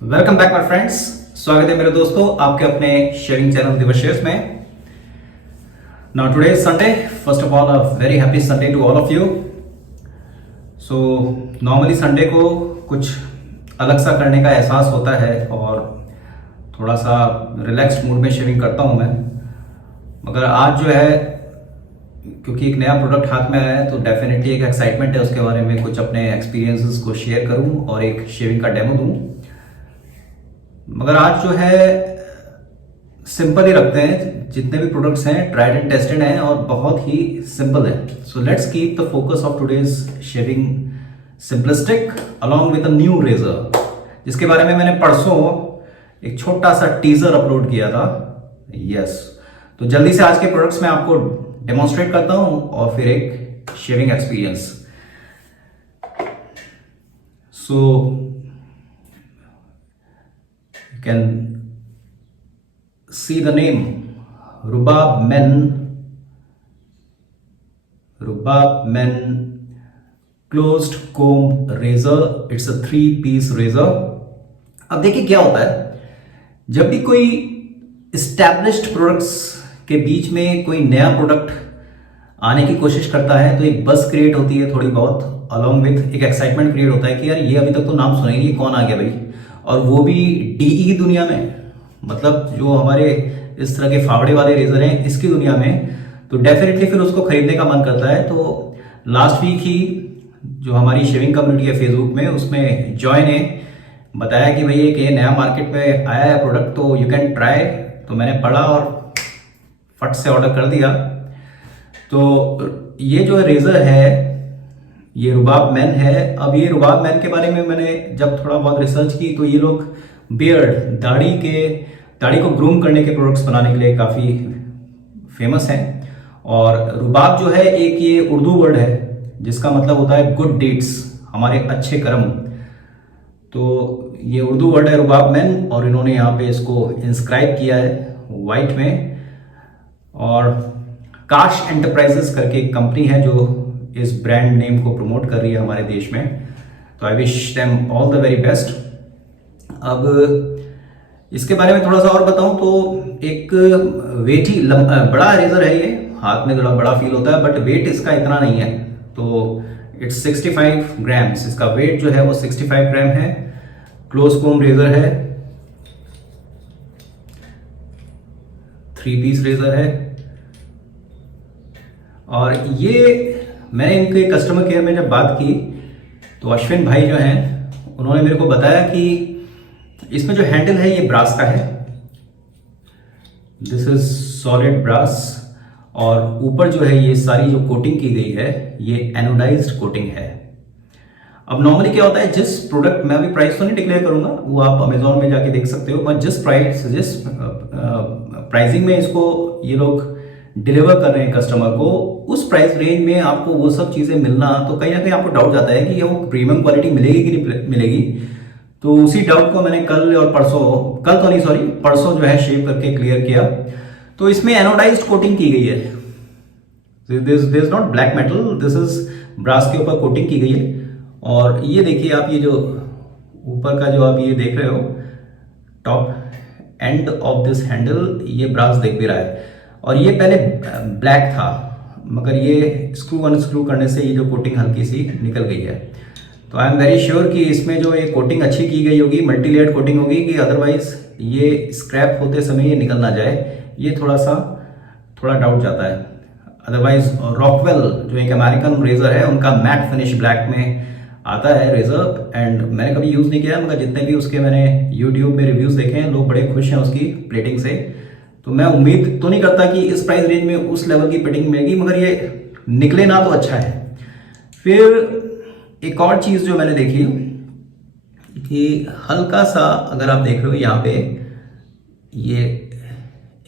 Welcome back my friends. स्वागत है मेरे दोस्तों आपके अपने शेयरिंग चैनल दिवशेष में। Now today is Sunday. First of all a very happy Sunday to all of you. So normally Sunday को कुछ अलग सा करने का एहसास होता है और थोड़ा सा रिलैक्स्ड मूड में शेयरिंग करता हूं मैं। मगर आज जो है क्योंकि एक नया प्रोडक्ट हाथ में आया है तो डेफिनेटली एक एक्साइटमेंट है उसके बारे में कुछ अपने एक्सपीरियंसेस को शेयर करूं और एक शेयरिंग का डेमो दूं। मगर आज जो है सिंपल ही रखते हैं। जितने भी प्रोडक्ट्स हैं ट्राइड एंड टेस्टेड हैं और बहुत ही सिंपल है। So let's keep the focus of today's sharing simplistic along with a new razor, जिसके बारे में मैंने परसों एक छोटा सा टीजर अपलोड किया था। यस, तो जल्दी से आज के प्रोडक्ट्स में आपको डेमोन्स्ट्रेट करता हूं और फिर एक sharing experience. So you can see the name Rubab Men closed comb razor. It's a 3-piece razor. अब देखिए क्या होता है, जब भी कोई एस्टैब्लिश्ड प्रोडक्ट्स के बीच में कोई नया प्रोडक्ट आने की कोशिश करता है तो एक बस क्रिएट होती है थोड़ी बहुत, अलॉन्ग विथ एक एक्साइटमेंट क्रिएट होता है कि यार ये अभी तक तो नाम सुना ही नहीं, कौन आ गया भाई, और वो भी डीई दुनिया में। मतलब जो हमारे इस तरह के फावड़े वाले रेजर हैं इसकी दुनिया में, तो डेफिनेटली फिर उसको खरीदने का मन करता है। तो लास्ट वीक ही जो हमारी शेविंग कम्युनिटी है फेसबुक में, उसमें जॉय ने बताया कि भाई एक ये नया मार्केट में आया है प्रोडक्ट तो यू कैन ट्राई। तो मैंने पढ़ा और फट से ऑर्डर कर दिया। तो ये जो रेजर है ये रुबाब मैन है। अब ये रुबाब मैन के बारे में मैंने जब थोड़ा बहुत रिसर्च की तो ये लोग बियर्ड दाढ़ी को ग्रूम करने के प्रोडक्ट्स बनाने के लिए काफ़ी फेमस हैं। और रुबाब जो है एक ये उर्दू वर्ड है जिसका मतलब होता है गुड डीड्स, हमारे अच्छे कर्म। तो ये उर्दू वर्ड है रुबाब मैन, और इन्होंने यहाँ पे इसको इंस्क्राइब किया है वाइट में। और काश एंटरप्राइजेस करके एक कंपनी है जो इस ब्रांड नेम को प्रमोट कर रही है हमारे देश में। तो I wish them all the very best. अब इसके बारे में थोड़ा सा और बताऊं तो एक वेटी बड़ा रेजर है, ये हाथ में थोड़ा बड़ा फील होता है, बट वेट इसका इतना नहीं है। तो इट्स 65 ग्राम्स, इसका वेट जो है वो 65 ग्राम है। क्लोज कोम रेजर है, 3-piece रेजर है। और ये मैंने इनके कस्टमर केयर में जब बात की तो अश्विन भाई जो हैं उन्होंने मेरे को बताया कि इसमें जो हैंडल है ये ब्रास का है। दिस इज सॉलिड ब्रास, और ऊपर जो है ये सारी जो कोटिंग की गई है ये एनोडाइज्ड कोटिंग है। अब नॉर्मली क्या होता है, जिस प्रोडक्ट मैं अभी प्राइस तो नहीं डिक्लेयर करूंगा, वो आप अमेजोन में जाके देख सकते हो, बट जिस प्राइसिंग में इसको ये लोग डिलीवर कर रहे हैं कस्टमर को, उस प्राइस रेंज में आपको वो सब चीजें मिलना, तो कहीं ना कहीं आपको डाउट जाता है कि ये वो प्रीमियम क्वालिटी मिलेगी कि नहीं मिलेगी। तो उसी डाउट को मैंने कल परसों जो है शेव करके क्लियर किया। तो इसमें एनोडाइज्ड कोटिंग की गई है। This is not black metal, this is brass के ऊपर कोटिंग की गई है। और ये देखिए आप, ये जो ऊपर का जो आप ये देख रहे हो top end of this handle, ये ब्रास देख भी रहा है। और ये पहले ब्लैक था, मगर ये स्क्रू अनस्क्रू करने से ये जो कोटिंग हल्की सी निकल गई है। तो आई एम वेरी श्योर कि इसमें जो ये कोटिंग अच्छी की गई होगी, मल्टी लेयर्ड कोटिंग होगी, कि अदरवाइज ये स्क्रैप होते समय ये निकल ना जाए, ये थोड़ा डाउट जाता है। अदरवाइज रॉकवेल जो एक अमेरिकन रेजर है उनका मैट फिनिश ब्लैक में आता है रेजर, एंड मैंने कभी यूज़ नहीं किया, मगर जितने भी उसके मैंने यूट्यूब में रिव्यूज़ देखे हैं लोग बड़े खुश हैं उसकी प्लेटिंग से। तो मैं उम्मीद तो नहीं करता कि इस प्राइस रेंज में उस लेवल की प्लेटिंग मिलेगी, मगर ये निकले ना तो अच्छा है। फिर एक और चीज़ जो मैंने देखी कि हल्का सा, अगर आप देख रहे हो यहाँ पे ये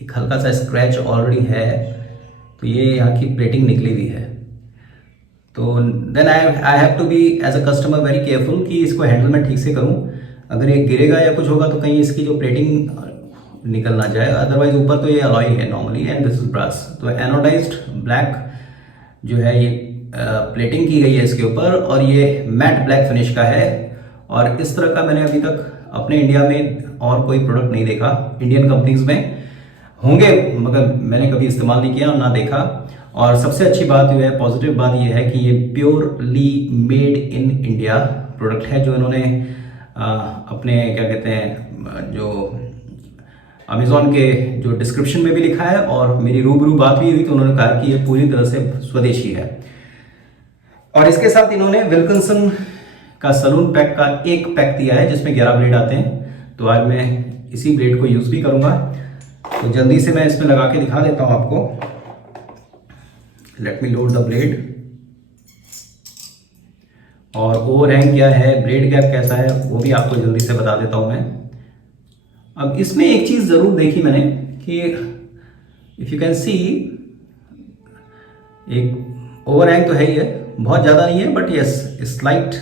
एक हल्का सा स्क्रैच ऑलरेडी है, तो ये यहाँ की प्लेटिंग निकली हुई है। तो then I have to be as a customer very careful कि इसको हैंडल मैं ठीक से करूँ। अगर ये गिरेगा या कुछ होगा तो कहीं इसकी जो प्लेटिंग निकल ना जाए। अदरवाइज ऊपर तो ये अलॉय है normally, and this is brass. तो एनोडाइज्ड ब्लैक जो है ये प्लेटिंग की गई है इसके ऊपर, और ये मैट ब्लैक फिनिश का है। और इस तरह का मैंने अभी तक अपने इंडिया में और कोई प्रोडक्ट नहीं देखा। इंडियन कंपनीज में होंगे मगर मैंने कभी इस्तेमाल नहीं किया ना देखा। और सबसे अच्छी बात जो है, पॉजिटिव बात ये है कि ये purely made in India product है, जो इन्होंने अपने क्या कहते हैं जो अमेजोन के जो डिस्क्रिप्शन में भी लिखा है, और मेरी रूबरू बात भी हुई तो उन्होंने कहा कि ये पूरी तरह से स्वदेशी है। और इसके साथ इन्होंने विल्किंसन का सलून पैक का एक पैक दिया है जिसमें 11 ब्लेड आते हैं। तो आज मैं इसी ब्लेड को यूज भी करूंगा, तो जल्दी से मैं इसमें लगा के दिखा देता हूं आपको। Let me load the blade. और ओवरहैंग क्या है, ब्लेड गैप कैसा है, वो भी आपको जल्दी से बता देता हूं मैं। अब इसमें एक चीज जरूर देखी मैंने कि इफ यू कैन सी, एक ओवरहैंग तो है ही है, बहुत ज्यादा नहीं है, बट यस स्लाइट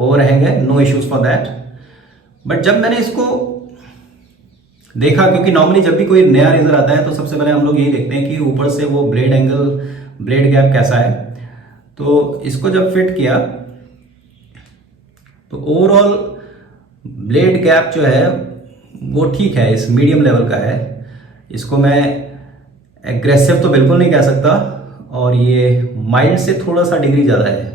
ओवरहैंग है, no issues for that. But जब मैंने इसको देखा, क्योंकि नॉर्मली जब भी कोई नया रेजर आता है तो सबसे पहले हम लोग यही देखते हैं कि ऊपर से वो ब्लेड एंगल, ब्लेड गैप कैसा है। तो इसको जब फिट किया तो ओवरऑल ब्लेड गैप जो है वो ठीक है, इस मीडियम लेवल का है। इसको मैं एग्रेसिव तो बिल्कुल नहीं कह सकता, और ये माइल्ड से थोड़ा सा डिग्री ज़्यादा है।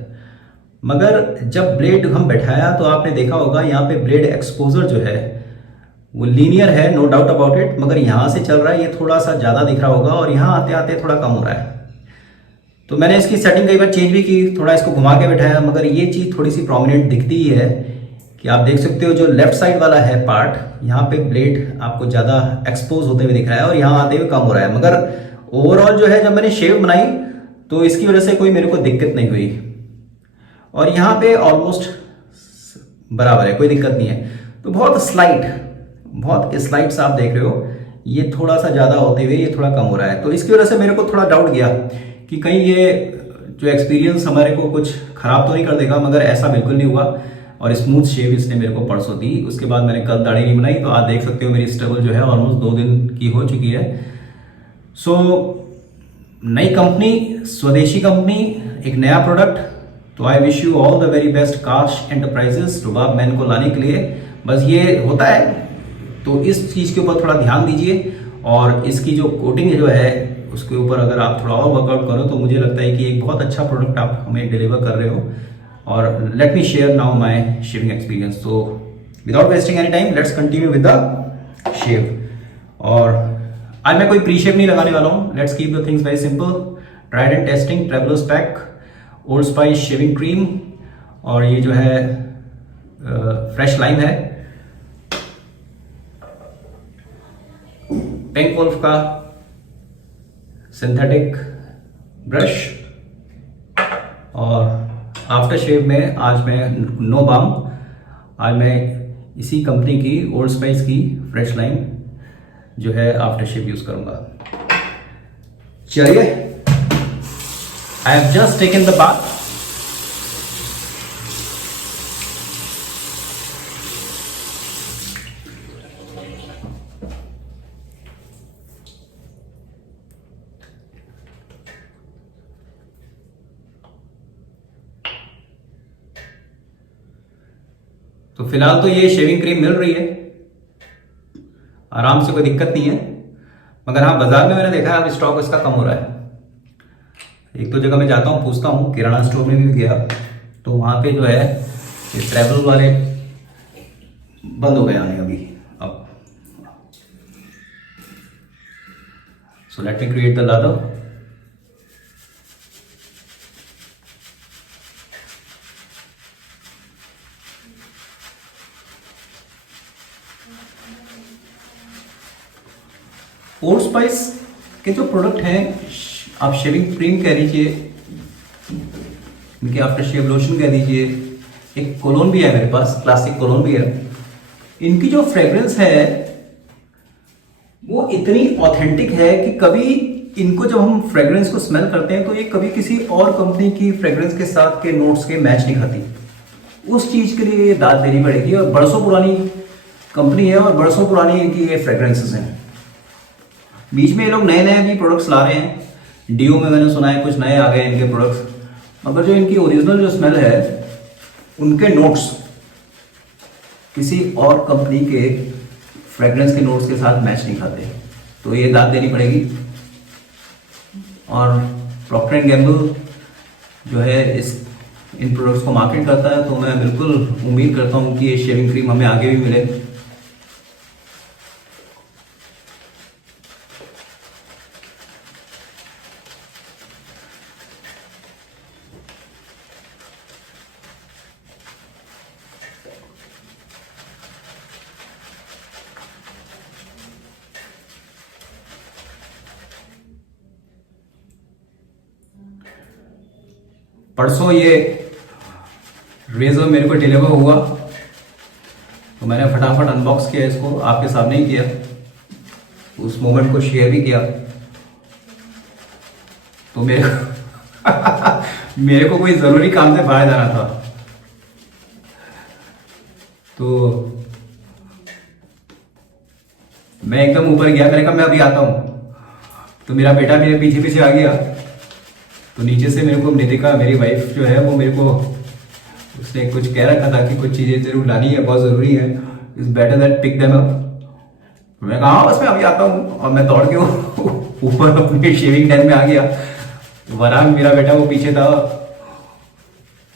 मगर जब ब्लेड हम बैठाया तो आपने देखा होगा यहाँ पे ब्लेड एक्सपोजर जो है वो लीनियर है, नो डाउट अबाउट इट, मगर यहाँ से चल रहा है ये थोड़ा सा ज़्यादा दिख रहा होगा, और यहाँ आते आते थोड़ा कम हो रहा है। तो मैंने इसकी सेटिंग कई बार चेंज भी की, थोड़ा इसको घुमा के बैठाया, मगर ये चीज़ थोड़ी सी प्रोमिनेंट दिखती ही है कि आप देख सकते हो जो लेफ्ट साइड वाला है पार्ट, यहाँ पे ब्लेड आपको ज़्यादा एक्सपोज होते हुए दिख रहा है और यहाँ आते हुए कम हो रहा है। मगर ओवरऑल जो है, जब मैंने शेव बनाई तो इसकी वजह से कोई मेरे को दिक्कत नहीं हुई, और यहाँ पे ऑलमोस्ट बराबर है, कोई दिक्कत नहीं है। तो बहुत स्लाइड्स आप देख रहे हो, ये थोड़ा सा ज़्यादा होते हुए ये थोड़ा कम हो रहा है। तो इसकी वजह से मेरे को थोड़ा डाउट गया कि कहीं ये जो एक्सपीरियंस हमारे को कुछ खराब तो नहीं कर देगा, मगर ऐसा बिल्कुल नहीं हुआ। और स्मूथ शेव इसने मेरे को परसों दी। उसके बाद मैंने कल दाढ़ी नहीं बनाई, तो आज देख सकते हो मेरी स्ट्रगल जो है ऑलमोस्ट 2 दिन की हो चुकी है। सो नई कंपनी, स्वदेशी कंपनी, एक नया प्रोडक्ट। तो I wish you all the very best काश एंटरप्राइजेस रुबाब मैन को लाने के लिए। बस ये होता है, तो इस चीज़ के ऊपर थोड़ा ध्यान दीजिए, और इसकी जो कोटिंग जो है उसके ऊपर अगर आप थोड़ा और वर्कआउट करो तो मुझे लगता है कि एक बहुत अच्छा प्रोडक्ट आप हमें डिलीवर कर रहे हो। और let me share now my shaving experience. तो without wasting any time let's continue with the shave. और आज मैं कोई प्री शेव नहीं लगाने वाला हूँ, let's keep the things very simple. Tried and testing travellers pack, old spice shaving cream, और ये जो है फ्रेश लाइम है, पिंक वुल्फ का सिंथेटिक ब्रश, और आफ्टर शेव में आज मैं नो बाम, आज मैं इसी कंपनी की ओल्ड स्पाइस की फ्रेश लाइम जो है आफ्टर शेव यूज करूंगा। चलिए, I have just taken the bath. तो फिलहाल तो ये शेविंग क्रीम मिल रही है आराम से, कोई दिक्कत नहीं है। मगर हाँ, बाजार में मैंने देखा है अब स्टॉक इसका कम हो रहा है। एक दो जगह मैं जाता हूँ, पूछता हूँ, किराना स्टोर में भी गया तो वहाँ पे जो है ये ट्रैवल वाले बंद हो गए आने अभी अब। So let me create the lather. Old spice के जो प्रोडक्ट हैं, आप शेविंग क्रीम कह लीजिए, इनके आफ्टर शेव लोशन कह दीजिए, एक कोलोन भी है मेरे पास, क्लासिक कोलोन भी है। इनकी जो फ्रेग्रेंस है वो इतनी ऑथेंटिक है कि कभी इनको जब हम फ्रेग्रेंस को स्मेल करते हैं तो ये कभी किसी और कंपनी की फ्रेग्रेंस के साथ के नोट्स के मैच नहीं खाती। उस चीज के लिए ये दाद देनी पड़ेगी, और बरसों पुरानी कंपनी है और बरसों पुरानी इनकी ये फ्रेग्रेंसेस हैं। बीच में ये लोग नए नए भी प्रोडक्ट्स ला रहे हैं, डीओ में मैंने सुना है कुछ नए आ गए इनके प्रोडक्ट्स, मगर जो इनकी ओरिजिनल जो स्मेल है, उनके नोट्स किसी और कंपनी के फ्रेग्रेंस के नोट्स के साथ मैच नहीं खाते, तो ये दाद देनी पड़ेगी। और प्रॉक्टर एंड गैम्बल जो है इस इन प्रोडक्ट्स को मार्केट करता है, तो मैं बिल्कुल उम्मीद करता हूँ कि ये शेविंग क्रीम हमें आगे भी मिले। परसों ये रेजर मेरे को डिलीवर हुआ, तो मैंने फटाफट अनबॉक्स किया इसको, आपके सामने ही किया, उस मोमेंट को शेयर भी किया। तो मेरे को कोई ज़रूरी काम से बाहर जाना था, तो मैं एकदम ऊपर गया, मैंने कहा मैं अभी आता हूँ। तो मेरा बेटा मेरे पीछे पीछे आ गया, तो नीचे से मेरे को नितिका मेरी वाइफ जो है वो मेरे को उसने कुछ कह रखा था कि कुछ चीज़ें जरूर लानी है, बहुत ज़रूरी है, is better that pick them up. मैं कहा हाँ बस मैं अभी आता हूँ, और मैं दौड़ के ऊपर अपने शेविंग डेन में आ गया। वरान मेरा बेटा वो पीछे था,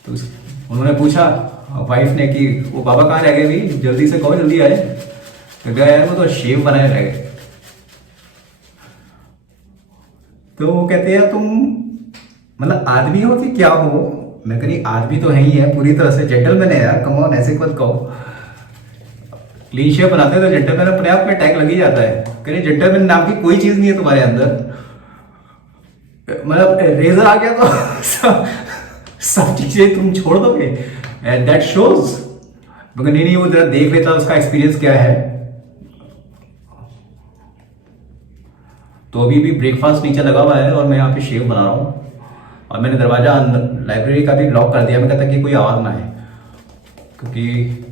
तो उन्होंने पूछा वाइफ ने कि वो पापा कहाँ रह गए, भी जल्दी से कहो जल्दी आए। तो गया यार वो तो शेव बनाए रह गए। तो वो कहते हैं तुम मतलब आदमी हो कि क्या हो। मैं कह आदमी तो है ही है, पूरी तरह से जेंटलमैन है यार, कम ऑन ऐसे मत कहो। क्लीन शेव बनाते हैं तो जेंटलमैन अपने आप में टैग लग ही जाता है। कह जेंटलमैन नाम की कोई चीज नहीं है तुम्हारे अंदर, मतलब रेजर आ गया तो सब चीजें तुम छोड़ दोगे, दैट शोज। मगर नहीं वो जरा देख लेता उसका एक्सपीरियंस क्या है। तो अभी भी ब्रेकफास्ट नीचे लगा हुआ है और मैं यहाँ पे शेव बना रहा हूँ, और मैंने दरवाजा लाइब्रेरी का भी लॉक कर दिया। मैं कहता कि कोई आवाज ना आए, क्योंकि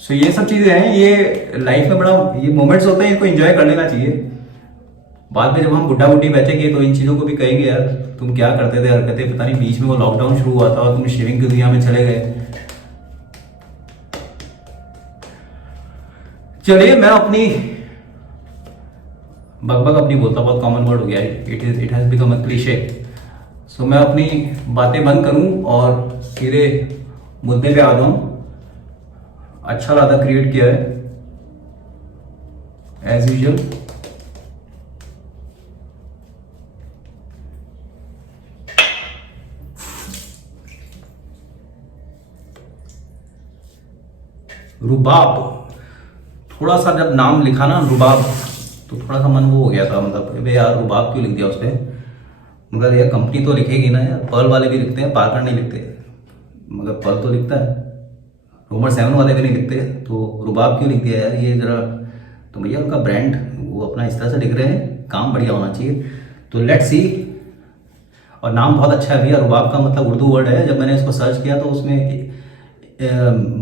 सो ये सब चीजें हैं, ये लाइफ में बड़ा ये मोमेंट्स होते हैं, इनको एंजॉय कर लेना चाहिए। बाद में जब हम बुढ़ा बुढ़ी बैठेंगे तो इन चीजों को भी कहेंगे यार तुम क्या करते थे हरकतें, पता नहीं बीच में वो लॉकडाउन शुरू हुआ था और तुम शेविंग की दुनिया में चले गए। चलिए मैं अपनी बकबक अपनी बोलता, बहुत कॉमन वर्ड हो गया है, it has become a cliche. So मैं अपनी बातें बंद करूं और सीधे मुद्दे पे आ जाऊं। अच्छा राधा क्रिएट किया है एज यूजुअल। रुबाब, थोड़ा सा जब नाम लिखा ना रुबाब, तो थोड़ा सा मन वो हो गया था, मतलब अबे यार रुबाब क्यों लिख दिया उस पर। मगर यार कंपनी तो लिखेगी ना यार, पर्ल वाले भी लिखते हैं, पार्कर नहीं लिखते, मगर पर्ल तो लिखता है, रोमर 7 वाले भी नहीं लिखते, तो रुबाब क्यों लिख दिया यार ये जरा। तो भैया उनका ब्रांड वो अपना इस तरह से लिख रहे हैं, काम बढ़िया होना चाहिए। तो लेट्स सी। और नाम बहुत अच्छा है भैया, रुबाब का मतलब उर्दू वर्ड है। जब मैंने इसको सर्च किया तो उसमें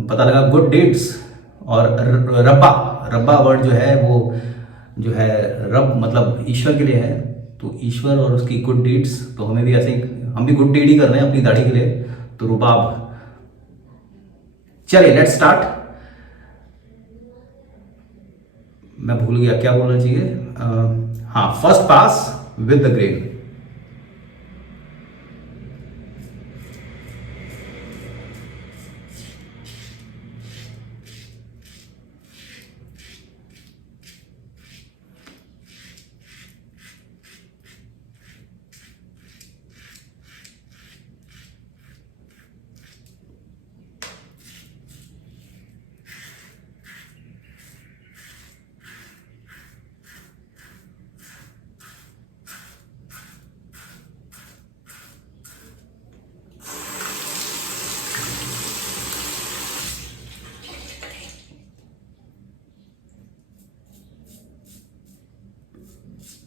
पता लगा गुड डीड्स, और रब्बा, रब्बा वर्ड जो है वो जो है रब मतलब ईश्वर के लिए है, तो ईश्वर और उसकी गुड डीड्स, तो हमें भी ऐसे ही हम भी गुड डीड ही कर रहे हैं अपनी दाढ़ी के लिए, तो रुबाब। चलिए लेट्स स्टार्ट। मैं भूल गया क्या बोलना चाहिए। हाँ, first pass with the grain.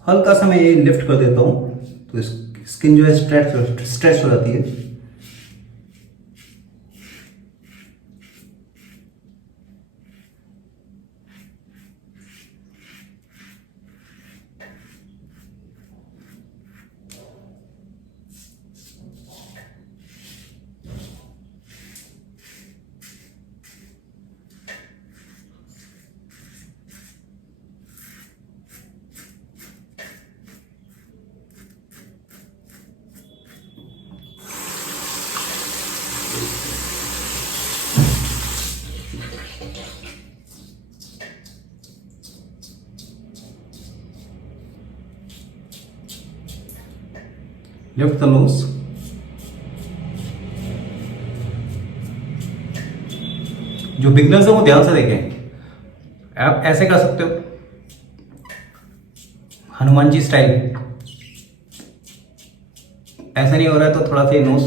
हल्का सा मैं ये लिफ्ट कर देता हूँ, तो स्किन जो है स्ट्रेच हो जाती है। लिफ्ट द नोज, जो बिगनर्स है वो ध्यान से देखें। आप ऐसे कर सकते हो, हनुमान जी स्टाइल। ऐसा नहीं हो रहा है तो थोड़ा सा नोज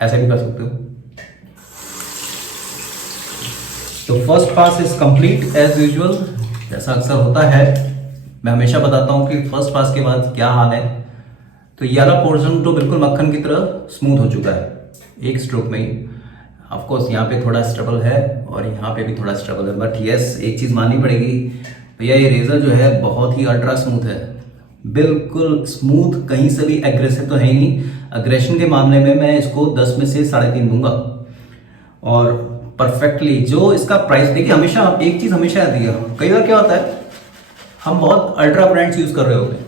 ऐसे भी कर सकते हो। तो first pass is complete as usual. जैसा अक्सर होता है, मैं हमेशा बताता हूं कि फर्स्ट पास के बाद क्या हाल है। तो ये वाला पोर्शन तो बिल्कुल मक्खन की तरह स्मूथ हो चुका है एक स्ट्रोक में ही। ऑफ कोर्स यहाँ पे थोड़ा स्ट्रगल है और यहाँ पे भी थोड़ा स्ट्रगल है, बट यस एक चीज़ माननी पड़ेगी भैया, ये रेजर जो है बहुत ही अल्ट्रा स्मूथ है, बिल्कुल स्मूथ, कहीं से भी एग्रेसिव तो है ही नहीं। अग्रेशन के मामले में मैं इसको 10 में से 3.5 दूंगा। और परफेक्टली जो इसका प्राइस, देखिए हमेशा एक चीज़ हमेशा आती है, कई बार क्या होता है हम बहुत अल्ट्रा ब्रांड्स यूज़ कर रहे होते हैं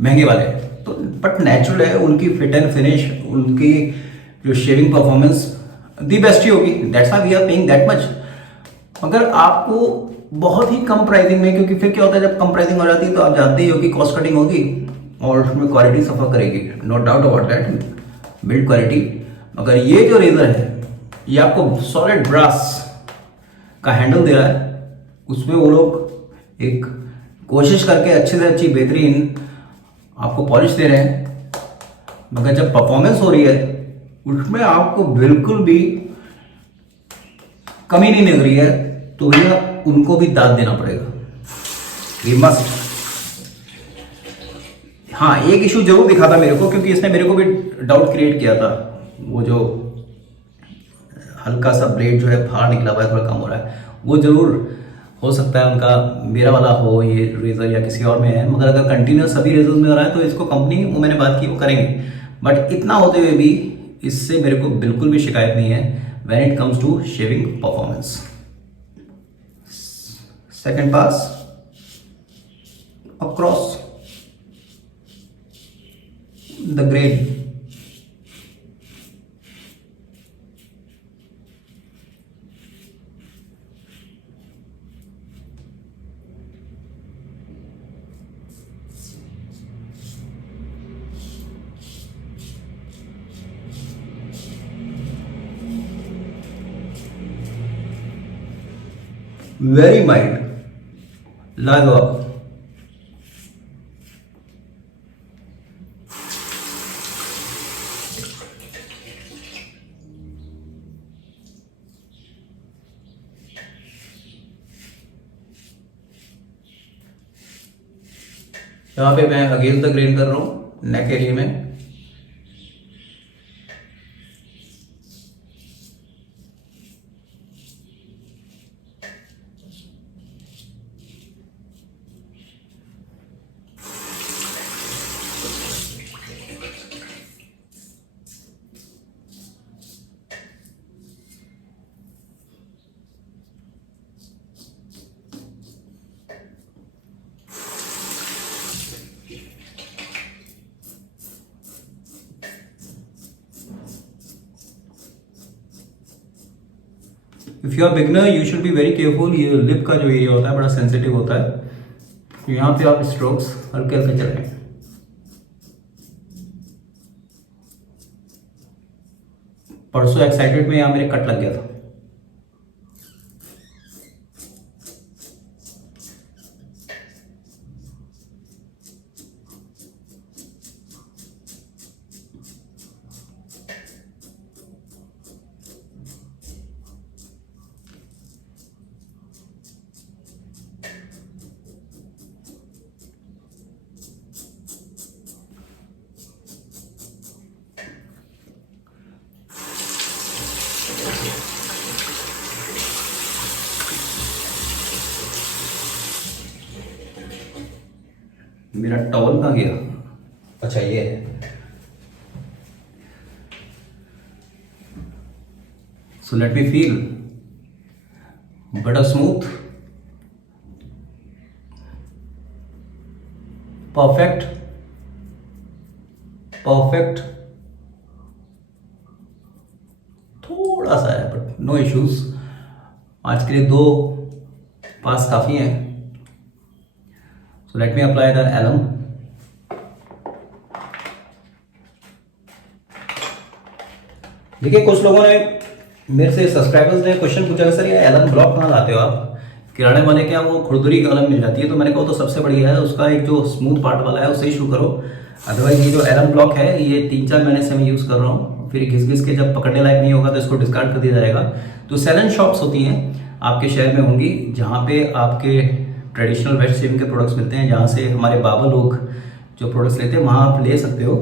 महंगे वाले, तो बट नेचुरल है, उनकी फिट एंड फिनिश, उनकी जो शेविंग परफॉर्मेंस दी बेस्ट ही होगी, that's why we are paying that much. मगर आपको बहुत ही कम प्राइसिंग में, क्योंकि फिर क्या होता है जब कम प्राइसिंग हो जाती है तो आप जानते ही हो कि कॉस्ट कटिंग होगी और उसमें क्वालिटी सफर करेगी, no doubt about that, build quality. मगर ये जो रेजर है ये आपको सॉलिड ब्रास का हैंडल दे रहा है, उसमें वो लोग एक कोशिश करके अच्छे से अच्छी बेहतरीन आपको पॉलिश दे रहे हैं। मगर जब परफॉर्मेंस हो रही है उसमें आपको बिल्कुल भी कमी नहीं लग रही है, तो भैया उनको भी दाद देना पड़ेगा, ये मस्ट। हाँ एक इशू जरूर दिखा था मेरे को, क्योंकि इसने मेरे को भी डाउट क्रिएट किया था, वो जो हल्का सा ब्लेड जो है बाहर निकला हुआ है, थोड़ा कम हो रहा है, वो जरूर हो सकता है उनका मेरा वाला हो ये रेजर या किसी और में है। मगर अगर कंटिन्यूस सभी रेजर्स में हो रहा है तो इसको कंपनी, वो मैंने बात की, वो करेंगे। बट इतना होते हुए भी इससे मेरे को बिल्कुल भी शिकायत नहीं है when it comes to shaving performance. Second pass across the grain, very mild, लाजवाब। यहां पे मैं अगेंस्ट द ग्रेन कर रहा हूं नेक एरिया में। If you are beginner you should be very careful. ये लिप का जो एरिया होता है बड़ा सेंसिटिव होता है, तो यहाँ पे आप स्ट्रोक्स हल्के हल्के चलें। परसों एक्साइटेड में यहाँ मेरे कट लग गया था। मेरा टॉवल कहाँ गया? अच्छा ये है। So let me feel butter smooth, perfect perfect, थोड़ा सा है बट नो इश्यूज। आज के लिए 2 पास काफी हैं। So let me apply the alum. देखिए कुछ लोगों ने मेरे से सब्सक्राइबर्स ने क्वेश्चन पूछा सर ये एलम ब्लॉक कहाँ लाते हो आप, किराने वाले क्या वो खुरदुरी का एलम मिल जाती है? तो मैंने कहा तो सबसे बढ़िया है, उसका एक जो स्मूथ पार्ट वाला है उससे ही शुरू करो। अदरवाइज ये जो एलम ब्लॉक है ये 3-4 महीने से मैं यूज़ कर रहा हूँ, फिर घिस घिस के जब पकड़ने लायक नहीं होगा तो इसको डिस्कार्ड कर दिया जाएगा। तो सेलन शॉप्स होती हैं आपके शहर में होंगी जहाँ पे आपके ट्रेडिशनल वेस्ट शेविंग के प्रोडक्ट्स मिलते हैं, जहाँ से हमारे बाबा लोग जो प्रोडक्ट्स लेते हैं वहाँ आप ले सकते हो।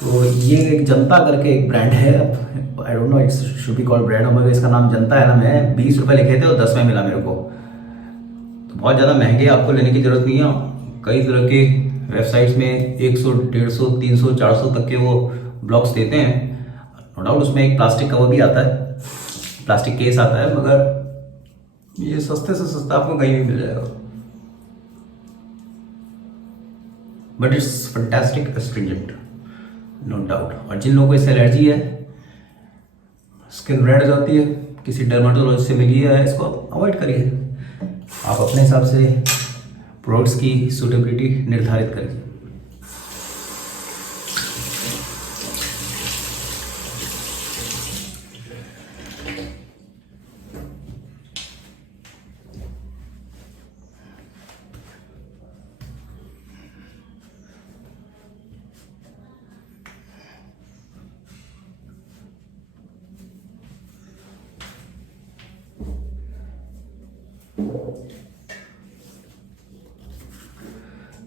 तो ये एक जनता करके एक ब्रांड है, I don't know it's should be called brand, मगर इसका नाम जनता एलम है। 20 रुपये लिखे थे और 10 में मिला मेरे को। तो बहुत ज़्यादा महंगे आपको लेने की ज़रूरत नहीं है। कई तरह के वेबसाइट्स में 100, 150, 300, 400 तक के वो ब्लॉक्स देते हैं। नो डाउट उसमें एक प्लास्टिक कवर भी आता है, प्लास्टिक केस आता है, मगर ये सस्ते से सस्ता आपको कहीं भी मिल जाएगा। But it's fantastic astringent, no doubt. और जिन लोगों को इससे एलर्जी है, स्किन रेड हो जाती है, किसी डर्माटोलॉजिस्ट से मिलिए, इसको अवॉइड करिए। आप अपने हिसाब से प्रोडक्ट्स की सूटेबिलिटी निर्धारित करिए।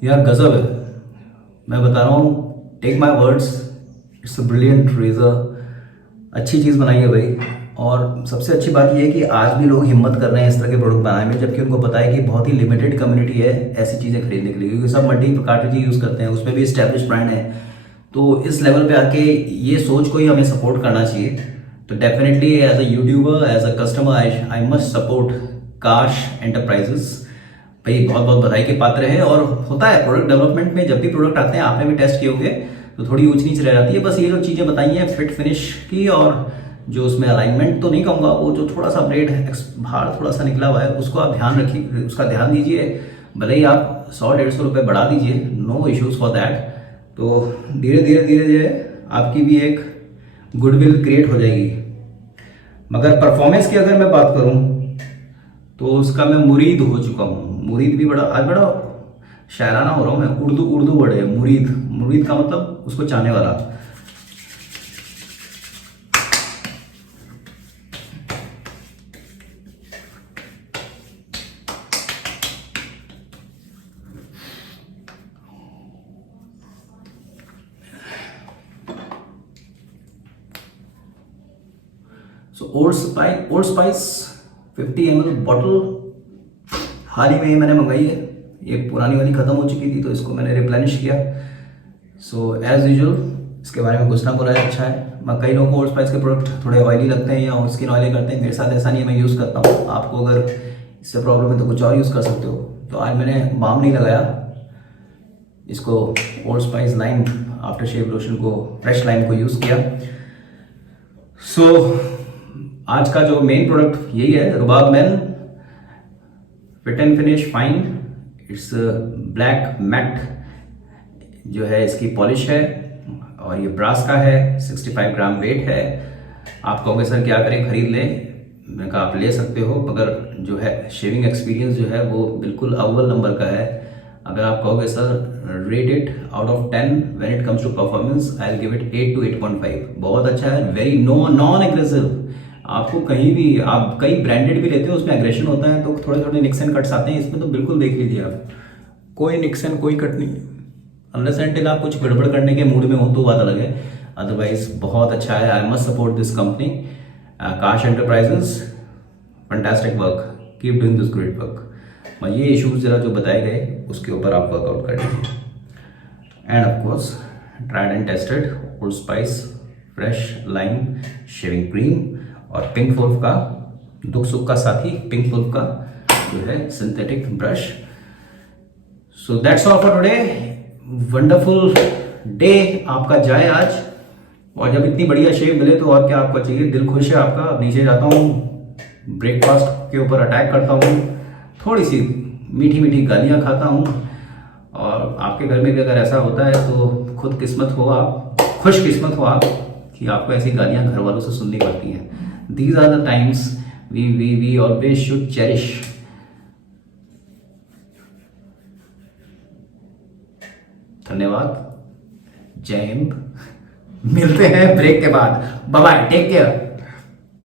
यार गजब है, मैं बता रहा हूँ, take my words, it's a brilliant razor. अच्छी चीज़ बनाई है भाई। और सबसे अच्छी बात यह है कि आज भी लोग हिम्मत कर रहे हैं इस तरह के प्रोडक्ट बनाने में, जबकि उनको पता है कि बहुत ही लिमिटेड कम्युनिटी है ऐसी चीज़ें खरीदने के लिए, क्योंकि सब मल्टी कार्ट्रिज यूज़ करते हैं, उसमें भी एस्टेब्लिश ब्रांड है। तो इस लेवल पे आके ये सोच को ही हमें सपोर्ट करना चाहिए। तो definitely as a YouTuber, as a customer, I must support Kash Enterprises. भाई बहुत बहुत बधाई के पात्र है। और होता है प्रोडक्ट डेवलपमेंट में, जब भी प्रोडक्ट आते हैं, आपने भी टेस्ट किए होंगे, तो थोड़ी ऊंच नीच रह जाती है। बस ये जो चीज़ें बताई हैं फिट फिनिश की, और जो उसमें अलाइनमेंट तो नहीं कहूँगा, वो जो थोड़ा सा ब्लेड बाहर थोड़ा सा निकला हुआ है, उसको आप ध्यान रखिए, उसका ध्यान दीजिए। भले ही आप 100-150 रुपये बढ़ा दीजिए, नो इश्यूज़ फॉर दैट। तो धीरे धीरे धीरे धीरे आपकी भी एक गुडविल क्रिएट हो जाएगी। मगर परफॉर्मेंस की अगर मैं बात करूँ तो उसका मैं मुरीद हो चुका हूँ। मुरीद भी आज बड़ा शायराना हो रहा हूँ मैं। उर्दू वर्ड है मुरीद। मुरीद का मतलब उसको चाहने वाला। So Old Spice 50 ml bottle हाल ही में मैंने मंगाई है। ये पुरानी वाली ख़त्म हो चुकी थी, तो इसको मैंने रिप्लेनिश किया। सो एज यूजुअल इसके बारे में कुछ ना बुरा है, अच्छा है। कई लोगों को ओल्ड स्पाइस के प्रोडक्ट थोड़े ऑयली लगते हैं या स्किन ऑयली करते हैं, मेरे साथ ऐसा नहीं है, मैं यूज़ करता हूँ। आपको अगर इससे प्रॉब्लम है तो कुछ और यूज़ कर सकते हो। तो आज मैंने बाम नहीं लगाया इसको, Old Spice lime after shave lotion को, फ्रेश लाइम को यूज़ किया। सो आज का जो मेन प्रोडक्ट यही है, Rubaab man fit and finish fine. It's black matte जो है इसकी पॉलिश है, और ये ब्रास का है, 65 ग्राम वेट है। आप कहोगे सर क्या करें, खरीद लें? मैंने कहा आप ले सकते हो, मगर जो है शेविंग एक्सपीरियंस जो है वो बिल्कुल अव्वल नंबर का है। अगर आप कहोगे sir rate it out of 10 when it comes to performance, I will give it 8 to 8.5। बहुत अच्छा है, वेरी नॉन एग्रेसिव। आपको कहीं भी, आप कई ब्रांडेड भी लेते हो उसमें एग्रेशन होता है, तो थोड़े थोड़े निक्स एंड कट्स आते हैं। इसमें तो बिल्कुल देख लीजिए आप, कोई निक्स एंड कोई कट नहीं है। अनलेस एंटिल आप कुछ गड़बड़ करने के मूड में हो तो बात अलग है, अदरवाइज बहुत अच्छा है। I must support this company Kaash enterprises, fantastic work, keep doing this great work. और ये इश्यूज जरा जो बताए गए उसके ऊपर आप वर्कआउट कर लीजिए। End of course tried and tested old spice fresh lime shaving cream, और पिंक वुल्फ का दुख सुख का साथी, पिंक वुल्फ का जो है synthetic brush. So that's all for today. Wonderful day आपका जाए आज। और जब इतनी बढ़िया शेव मिले तो और क्या आपको चाहिए, दिल खुश है आपका। अब नीचे जाता हूँ, ब्रेकफास्ट के ऊपर अटैक करता हूँ, थोड़ी सी मीठी मीठी गालियाँ खाता हूँ, और आपके घर में भी अगर ऐसा होता है तो खुद किस्मत हो आप, खुश किस्मत हो आप कि आपको ऐसी गालियां घर वालों से सुननी पड़ती हैं। These are the times we always should cherish. धन्यवाद, जय हिंद। मिलते हैं ब्रेक के बाद। Bye bye, take care.